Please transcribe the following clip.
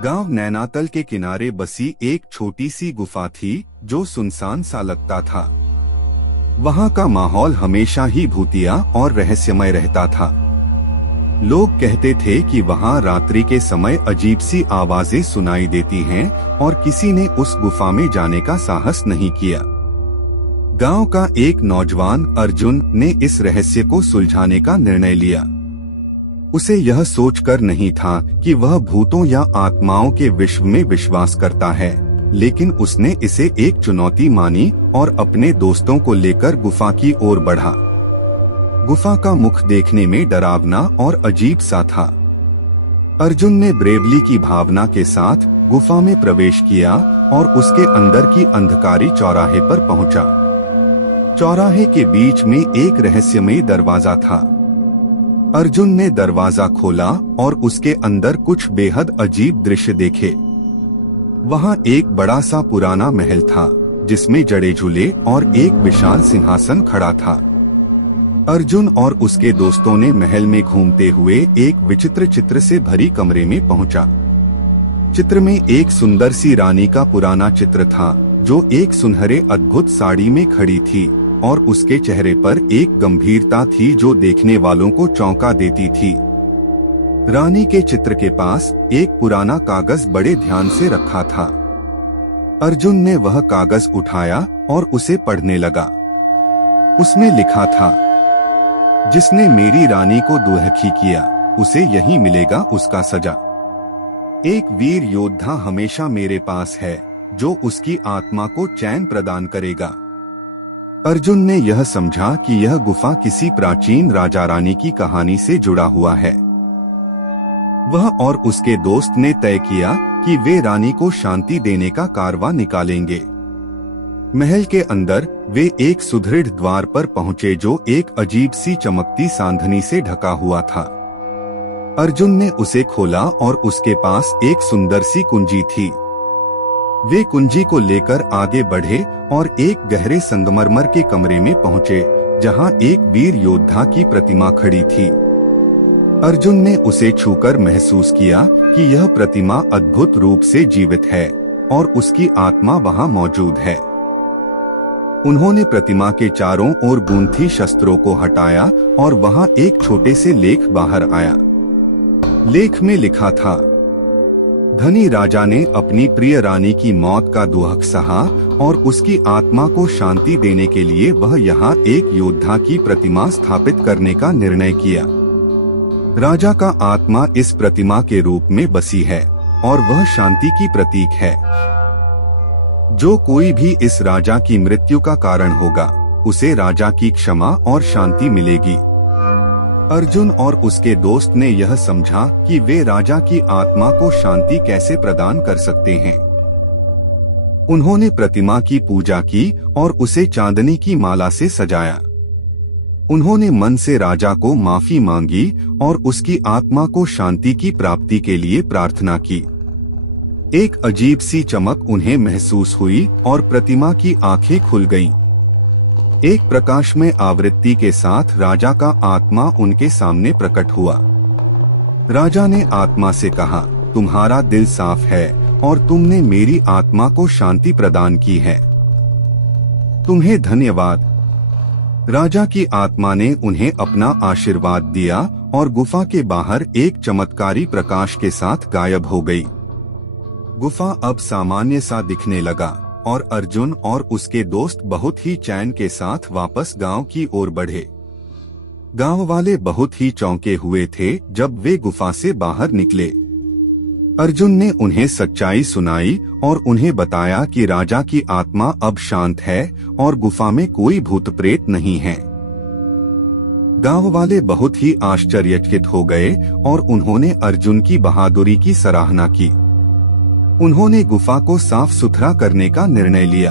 गांव नैनातल के किनारे बसी एक छोटी सी गुफा थी जो सुनसान सा लगता था। वहां का माहौल हमेशा ही भूतिया और रहस्यमय रहता था। लोग कहते थे कि वहां रात्रि के समय अजीब सी आवाजें सुनाई देती हैं और किसी ने उस गुफा में जाने का साहस नहीं किया। गांव का एक नौजवान अर्जुन ने इस रहस्य को सुलझाने का निर्णय लिया। उसे यह सोचकर नहीं था कि वह भूतों या आत्माओं के विश्व में विश्वास करता है, लेकिन उसने इसे एक चुनौती मानी और अपने दोस्तों को लेकर गुफा की ओर बढ़ा। गुफा का मुख देखने में डरावना और अजीब सा था। अर्जुन ने ब्रेवली की भावना के साथ गुफा में प्रवेश किया और उसके अंदर की अंधकारी चौराहे पर पहुंचा। चौराहे के बीच में एक रहस्यमय दरवाजा था। अर्जुन ने दरवाजा खोला और उसके अंदर कुछ बेहद अजीब दृश्य देखे। वहां एक बड़ा सा पुराना महल था जिसमें जड़े झूले और एक विशाल सिंहासन खड़ा था। अर्जुन और उसके दोस्तों ने महल में घूमते हुए एक विचित्र चित्र से भरी कमरे में पहुंचा। चित्र में एक सुंदर सी रानी का पुराना चित्र था जो एक सुनहरे अद्भुत साड़ी में खड़ी थी और उसके चेहरे पर एक गंभीरता थी जो देखने वालों को चौंका देती थी। रानी के चित्र के पास एक पुराना कागज बड़े ध्यान से रखा था। अर्जुन ने वह कागज उठाया और उसे पढ़ने लगा। उसमें लिखा था, जिसने मेरी रानी को दुखी किया उसे यही मिलेगा उसका सजा। एक वीर योद्धा हमेशा मेरे पास है जो उसकी आत्मा को चैन प्रदान करेगा। अर्जुन ने यह समझा कि यह गुफा किसी प्राचीन राजा रानी की कहानी से जुड़ा हुआ है। वह और उसके दोस्त ने तय किया कि वे रानी को शांति देने का कारवां निकालेंगे। महल के अंदर वे एक सुदृढ़ द्वार पर पहुंचे जो एक अजीब सी चमकती सांधनी से ढका हुआ था। अर्जुन ने उसे खोला और उसके पास एक सुंदर सी कुंजी थी। वे कुंजी को लेकर आगे बढ़े और एक गहरे संगमरमर के कमरे में पहुंचे जहां एक वीर योद्धा की प्रतिमा खड़ी थी। अर्जुन ने उसे छूकर महसूस किया कि यह प्रतिमा अद्भुत रूप से जीवित है और उसकी आत्मा वहां मौजूद है। उन्होंने प्रतिमा के चारों ओर गूंथी शस्त्रों को हटाया और वहां एक छोटे से लेख बाहर आया। लेख में लिखा था, धनी राजा ने अपनी प्रिय रानी की मौत का दुख सहा और उसकी आत्मा को शांति देने के लिए वह यहाँ एक योद्धा की प्रतिमा स्थापित करने का निर्णय किया। राजा का आत्मा इस प्रतिमा के रूप में बसी है और वह शांति की प्रतीक है। जो कोई भी इस राजा की मृत्यु का कारण होगा उसे राजा की क्षमा और शांति मिलेगी। अर्जुन और उसके दोस्त ने यह समझा कि वे राजा की आत्मा को शांति कैसे प्रदान कर सकते हैं। उन्होंने प्रतिमा की पूजा की और उसे चांदनी की माला से सजाया। उन्होंने मन से राजा को माफी मांगी और उसकी आत्मा को शांति की प्राप्ति के लिए प्रार्थना की। एक अजीब सी चमक उन्हें महसूस हुई और प्रतिमा की आंखें खुल गईं। एक प्रकाशमय आवृत्ति के साथ राजा का आत्मा उनके सामने प्रकट हुआ। राजा ने आत्मा से कहा, तुम्हारा दिल साफ है और तुमने मेरी आत्मा को शांति प्रदान की है। तुम्हें धन्यवाद। राजा की आत्मा ने उन्हें अपना आशीर्वाद दिया और गुफा के बाहर एक चमत्कारी प्रकाश के साथ गायब हो गई। गुफा अब सामान्य सा दिखने लगा और अर्जुन और उसके दोस्त बहुत ही चैन के साथ वापस गांव की ओर बढ़े। गांव वाले बहुत ही चौंके हुए थे जब वे गुफा से बाहर निकले। अर्जुन ने उन्हें सच्चाई सुनाई और उन्हें बताया कि राजा की आत्मा अब शांत है और गुफा में कोई भूत प्रेत नहीं है। गांव वाले बहुत ही आश्चर्यचकित हो गए और उन्होंने अर्जुन की बहादुरी की सराहना की। उन्होंने गुफा को साफ सुथरा करने का निर्णय लिया।